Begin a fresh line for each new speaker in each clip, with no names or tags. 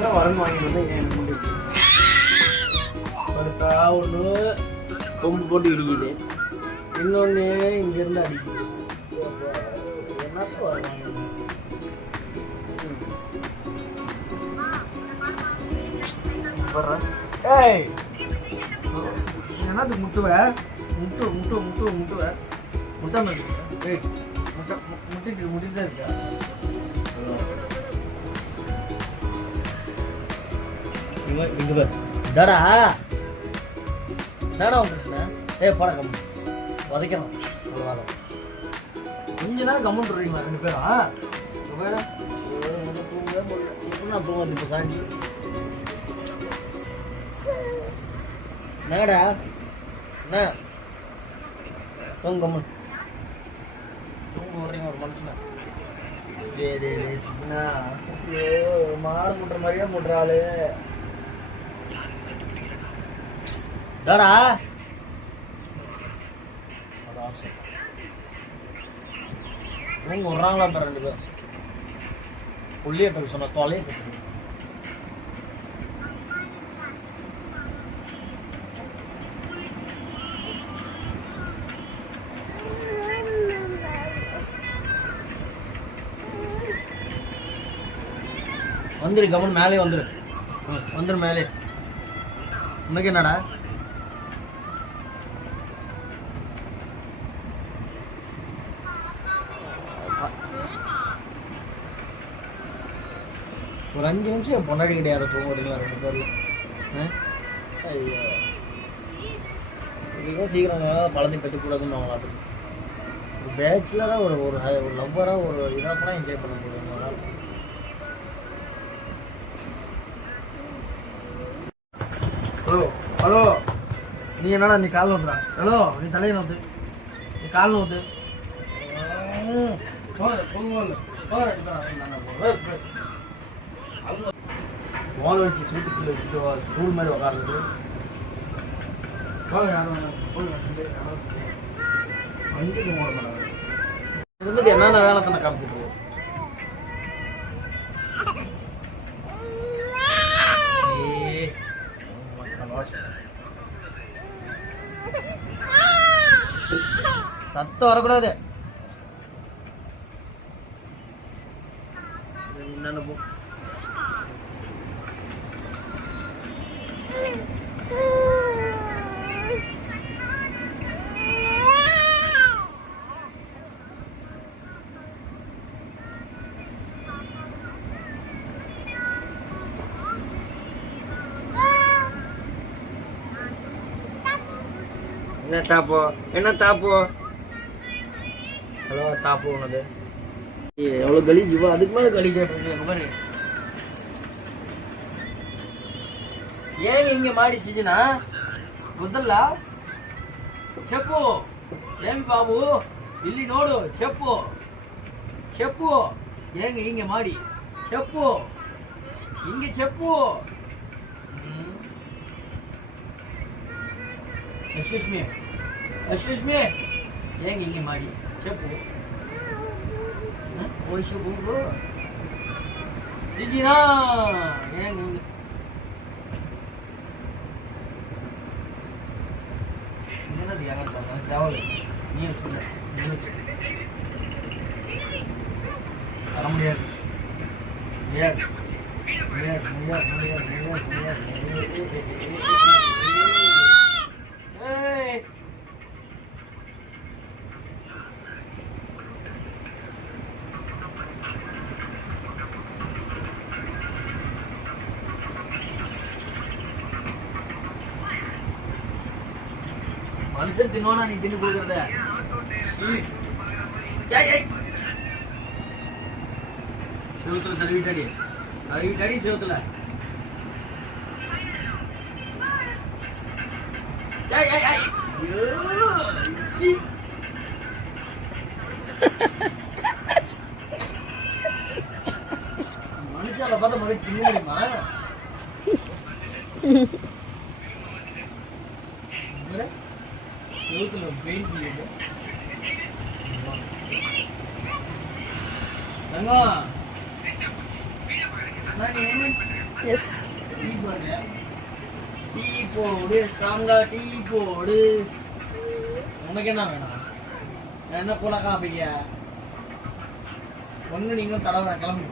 எங்கே வரணும் வாங்கிட்டு வந்து ஏன் எனக்கு முடி ஒரு கா ஒன்று கொம்பு போட்டு இடிக்குது இன்னொன்று இங்கேருந்து அடிக்குது. என்னப்போ வருவாங்க வர்றேன். ஏய்! என்னது முட்டுவ? முட்டு முட்டு முட்டு முட்டுவ? முட்டாம இருக்கு? ஏய்! முட்டை முட்டிட்டு முட்டிட்டு தான் இருக்கா? இங்க பாரு டடா. டடா உன் பிரச்சனை. ஏய் போட கம்மு. உதைக்கணும் அவ்வளோதான் கொஞ்ச நேரம் கம்முன்னு சொல்றீங்களா ரெண்டு பேரும். தூங்க பாரு. நான் தூங்குறது இப்போ காஞ்சி. என்னடா? என்ன? தூங்க கம்மன். தூங்க விடுறீங்க ஒரு மனுஷனை. ஏ டே டேய் சிக்கனா ஐயோ மாடு முட்டுற மாதிரியே முட்டுறாளு டாடா தூங்க விட்றாங்களா பாரு ரெண்டு பேர் புள்ளிய போய் சொன்ன தொலைய போய் வந்துரு கவன் மேலே வந்துரு. வந்துரு மேலே. உனக்கு என்னடா? ஒரு அஞ்சு நிமிஷம் என் பொண்டாடி கிட்ட யாரும் தூங்க விடுங்களா ரெண்டு பேர்ல? ஐயோ. இதுதான் சீக்கிரம் பழந்தை பெற்றுக்கூடாதுன்னு அவங்களாட்டு ஒரு பேச்சுலராக ஒரு ஒரு ஒரு லவ்வராக ஒரு இதாக கூட என்ஜாய் பண்ண முடியும்? ஹலோ ஹலோ நீ என்னடா நீ கால் நோத்துறா ஹலோ நீ தலையை நோத்து. நீ கால் நோத்து. ஃபோனை வச்சு சீட்டு கீழே வச்சுட்டு தூள் மாதிரி உக்காடுறது இருந்துட்டு என்னென்ன வேலை தானே காமிச்சிட்டு சத்தம் வரக்கூடாது. என்ன தாப்போ என்ன தாப்போ ஹலோ தாப்போ உனது எவ்வளோ கலீஜுவா அதுக்கு மேலே கலீஜாட்டு பாரு ఏమి ఇంక మాడి సిజనా వద్దల్లా చెప్పు ఏమి బాబు ఇల్లి నోడు చెప్పు చెప్పు ఏంగ ఇంక మాడి చెప్పు ఇంక చెప్పు ఎక్స్క్యూస్ మీ ಲಕ್ಷ್ಮಿ ಹೆಂಗೆ ಹಿಂಗೆ ಮಾಡಿ ಶಪ್ಪು ಓಯ್ ಶಪ್ಪು ಸಿಜಿನಾ ಹೆಂಗೆ ಹಿಂಗೆ ಏನದು ಯಾರು ಯಾವಾಗ ನೀವು ಚಿಲ್ಲ ನೀವು ಅರಮಡಿಯಾಗಿ ಮುಯಾಗಿ ಮುಯಾಗಿ ಮುಯಾಗಿ ಮುಯಾಗಿ ಮುಯಾಗಿ ಮುಯಾಗಿ மனுஷன் தின்னோனா நீ தின்னு கொடுக்கறத? செவத்துல தருவிட்டாடி தருவிட்டாடி செவத்துல. மனுஷால பார்த்த மாதிரி திங்க முடியுமா இவரு? செவுத்துல பெயிண்ட் பண்ணிட்டு.
எஸ்
டீ போடுறியா? டீ போடு ஸ்ட்ராங்கா டீ போடு. உனக்கு என்ன வேணும்? நான் என்ன கூலா காப்பீங்க ஒண்ணு நீங்க தடவை கிளம்பு.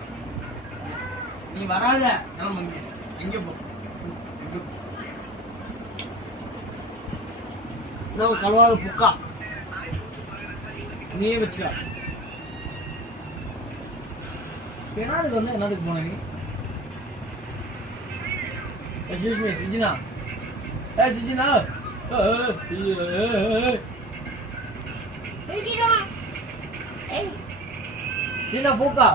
நீ வராத. கிளம்பு எங்க போ? இதோ கழுவாத புக்கா நீயே வச்சுக்க என்னதுக்கு வந்து என்னதுக்கு போன நீ Excuse me, Sijina. Hey, Sijina. Sijina, buka.